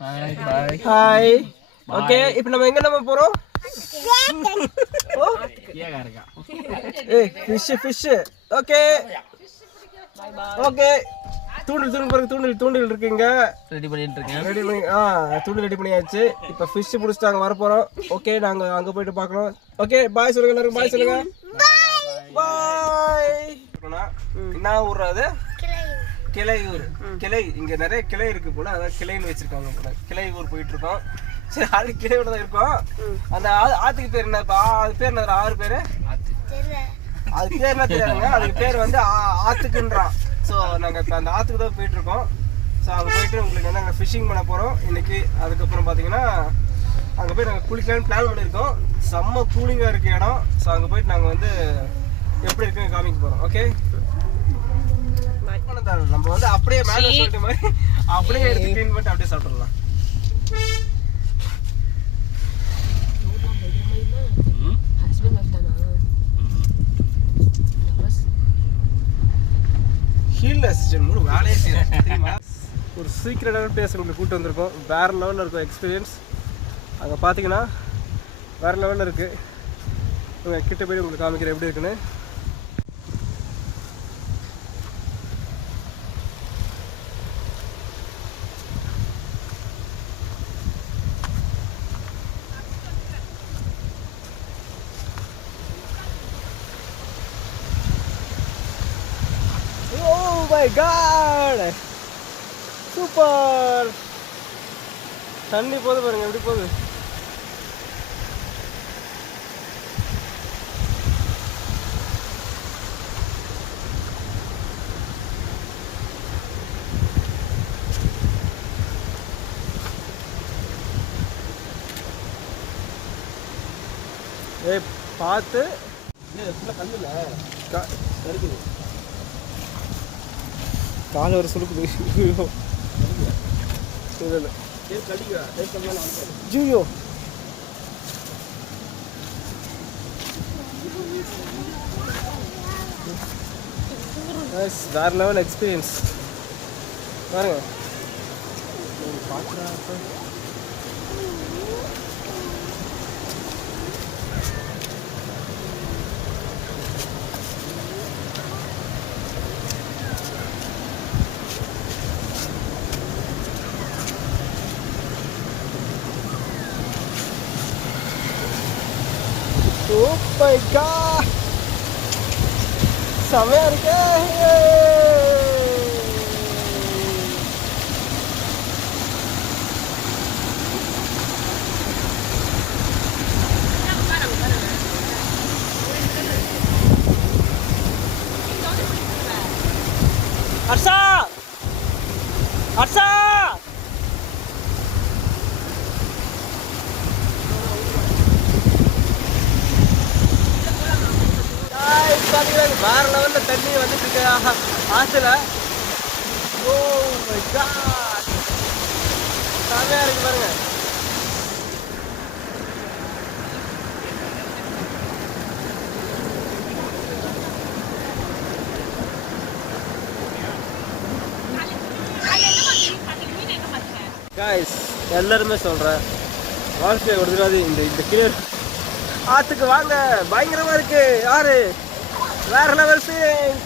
Hi. Okay, இப்போ நம்ம எங்க போறோம்? ஃபிஷ். Okay okay. தூண்டில் இருக்குங்க. ரெடி தூண்டில் ரெடி பண்ணியாச்சு. இப்போ ஃபிஷ் பிடிச்சிட்டாங்க, வர போறோம். ஓகே, நாங்க அங்க போயிட்டு பார்க்கணும். ஓகே, பாய் சொல்லுங்க எல்லாரும். பாய் சொல்லுங்க. பாய். என்ன ஊர் அது? கிளையூர். கிளை, இங்க நிறைய கிளை இருக்கு போல, அதான் கிளைன்னு வச்சிருக்காங்க போல. கிளையூர் போயிட்டு இருக்கோம். சரி, அது கிளையோட தான் இருக்கோம். அந்த ஆத்துக்கு பேர் என்ன? அது பேர் என்ன? ஆறு பேரு அது பேர் என்ன தெரியாதுங்க. அதுக்கு பேர் வந்து ஆத்துக்குன்றான். ஸோ நாங்கள் இப்போ அந்த ஆற்றுக்கு தான் போயிட்டுருக்கோம். ஸோ அங்கே போயிட்டு உங்களுக்கு வந்து நாங்கள் ஃபிஷ்ஷிங் பண்ண போகிறோம் இன்றைக்கி. அதுக்கப்புறம் பார்த்தீங்கன்னா அங்கே போய் நாங்கள் குளிக்கலான்னு பிளான் பண்ணியிருக்கோம். செம்ம கூலிங்காக இருக்குது இடம். ஸோ அங்கே போயிட்டு நாங்கள் வந்து எப்படி இருக்குன்னு காமிக்க போகிறோம். ஓகே, நம்ம வந்து அப்படியே மேலே சொல்லிட்டு மாதிரி அப்படியே எடுத்து க்ளீன் பண்ணிட்டு அப்படியே சாப்பிட்றலாம். வேலையே செய்யணும். ஒரு சீக்கிரட்டான பிளேஸ் உங்களுக்கு கூப்பிட்டு வந்திருக்கோம். வேறு லெவலில் இருக்கும் எக்ஸ்பீரியன்ஸ். அங்கே பார்த்தீங்கன்னா வேறு லெவலில் இருக்குது. உங்கள் கிட்ட போய் உங்களுக்கு காமிக்கிறேன் எப்படி இருக்குன்னு. My God, super. தண்ணி போகுது பாருங்க, எப்படி போகுது. ஏய் பார்த்து, கல்லுல கருக்குது. கால ஒரு சுருக்குது. ஜூயோ வேற லெவல் எக்ஸ்பீரியன்ஸ் பாருங்க. Oh my God, செமையா இருக்கு. ஹர்ஷா, ஹர்ஷா, வேற லெவலில் தண்ணி வந்துட்டு இருக்கு ஆற்றுல. ஓ மை காட், செமையா இருக்கு பாருங்க. காய்ஸ், எல்லாருமே சொல்கிறேன், வாழ்க்கையை கொடுத்துடாது. இந்த கீழே ஆற்றுக்கு வாங்க, பயங்கரமாக இருக்கு. யாரு வேற லெவல் ஃபீலிங்.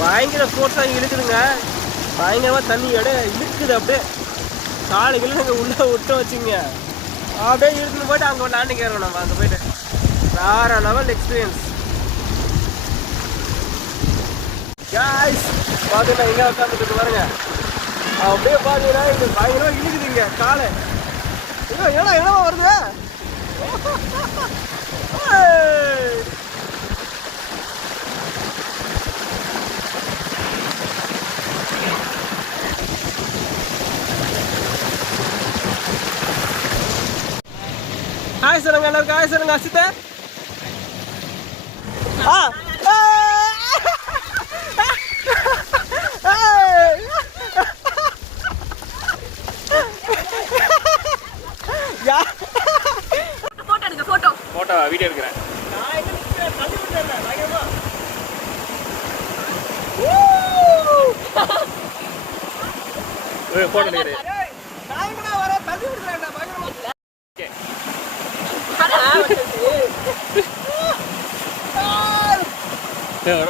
பயங்கர ஃபோர்ஸாக இழுக்குதுங்க. பயங்கரமாக தண்ணி இழுக்குது. அப்படியே காலையில் நாங்கள் உள்ளே விட்டு வச்சுங்க, அப்படியே இழுத்துன்னு போய்ட்டு அங்கே லேண்டிங் ஏறணும். நம்ம அங்கே போய்ட்டு வேறு லெவல் எக்ஸ்பீரியன்ஸ். காய்ஸ் பார்த்தீங்கன்னா எங்கே உட்காந்துட்டு பாருங்க, அப்படியே பார்த்தீங்கன்னா இங்கே பயங்கரமாக இழுக்குதுங்க காலை. என்னவா வருது. ஹாய் சொல்லுங்க எல்லாருக்கும் ஹாய் சொல்லுங்க அசிதா போட்டோ வீடியோ எடுக்கிறேன். போட்டோ எடுக்கிறேன்.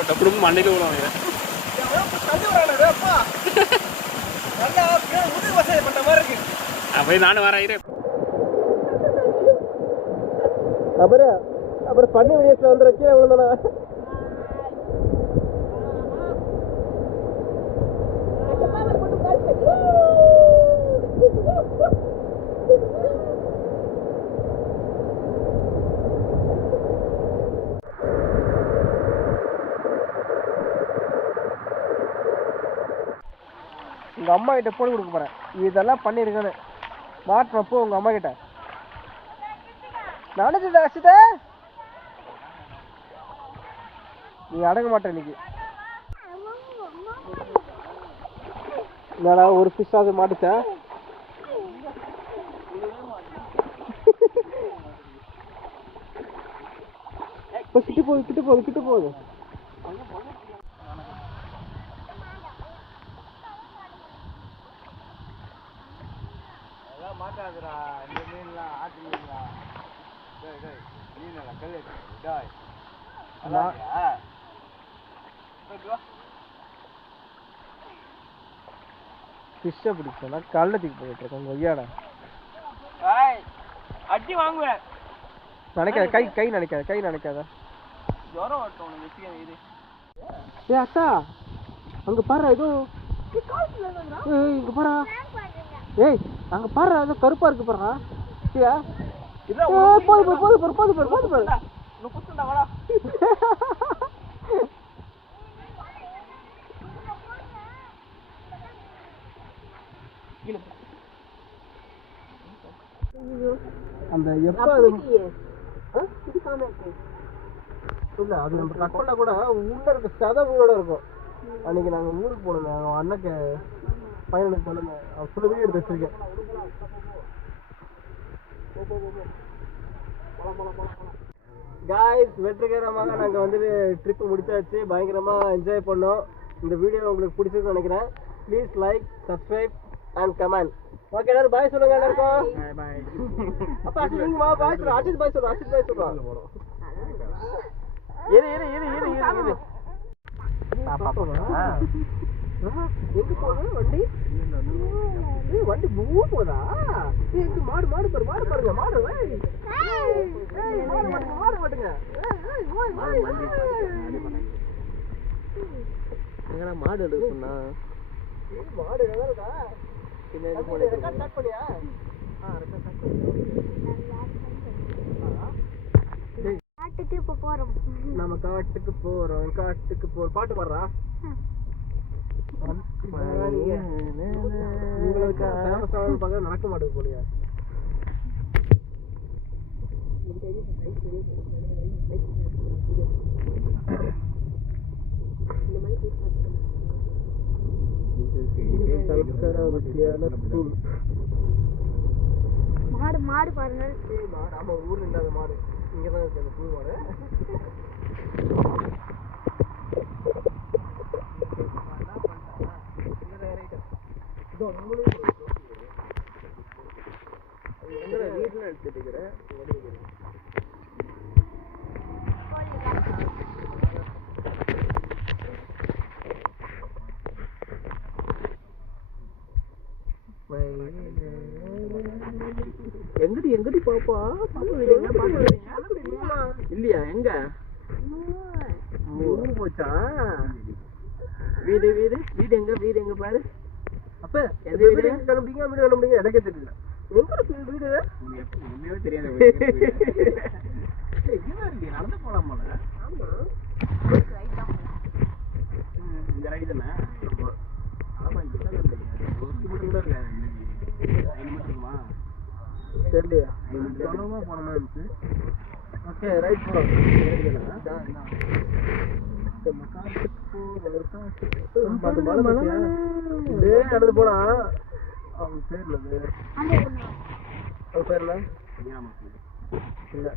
டப்புடும் மண்டையில விழுவாங்க. அப்படி நானும் வரேன். அப்புறம் பண்ணி வீடியோஸ்ல வந்து கீழே விழுந்தானா உங்க அம்மா கிட்ட போட்டு கொடுக்க போறேன். இதெல்லாம் பண்ணிருக்கேன்னு மாற்றப்போ உங்க அம்மா கிட்ட நடந்துட்டா அசிதா நீ அடங்க மாட்டேன் இன்னைக்கு. என்னடா ஒரு ஃபிஷ்ஷாவது மாட்டுச்சா? கிட்ட போகுது மாட்டாதுடா. இந்த மீன்லாம் ஆட்டு மீன்லாம் மீனெல்லாம் கல் ஃபிஷ்ஷை பிடிச்சா கள்ளத்துக்கு போயிட்டு இருக்கோம். கொய்யாடா அடி வாங்குவேன். நினைக்காத கை நினைக்காத ஜுரம் வரட்டும் இது. ஏ அக்கா அங்க பாரு ஏதோ இங்க பாரா. ஏய் அங்க பாரு ஏதோ கருப்பா இருக்கு பாருடா. சரியா போது அந்த எப்ப அது இல்ல அது நம்ம கட் பண்ணா கூட உள்ள இருக்க சதவோட இருக்கும். அன்னைக்கு நாங்க ஊருக்கு போனோம். அவங்க அண்ணக்கு பையனுக்கு போனோம். அவன் ஃபுல் வீடியோ எடுத்து வச்சிருக்கேன். காய்ஸ் வெற்றிகரமாக நாங்கள் வந்துட்டு ட்ரிப்பு முடிச்சாச்சு. பயங்கரமாக என்ஜாய் பண்ணோம். இந்த வீடியோ உங்களுக்கு பிடிச்சிருக்குன்னு நினைக்கிறேன். Please like, subscribe and comment. Okay எல்லாரும் பாய் சொல்லுங்க. எல்லாருக்கும் அப்போ அசித் பாய் சொல்லுங்க. அசித் பாய் சொல்லுங்க. இரு எங்க போகுது வண்டி? வண்டி பூ போதா? மாடு பாருங்க. மாடு மாட்டுங்க. மாடு எடுக்க சொன்னா மாடு எதாவதா பண்ணியா? நம்ம காட்டுக்கு போறோம். பாட்டு பாடுறா. நடக்க மாட்டேங்குது போலியா? மாடு பாருங்க. ஆமா ஊர்ல இல்லாத மாடு இங்கதான் இருக்கு. அந்த புது மாடு வீட்டுல எடுத்துக்கிறேன். எங்கடி பாப்பா இல்லையா? எங்க போச்சா? வீடு எங்க பாரு. அப்ப வீடு கிளம்பிங்க. எனக்கே தெரியல எங்க வீடு. உண்மையாவே தெரியாது. நடந்து போலாம் போல. இந்த ரைடு தானே. ஆமா தெரியலையா? போனோமா ரைட் போகிறோம் நடந்து போனா அவன் பேர்ல அவன் பேர்ல இல்லை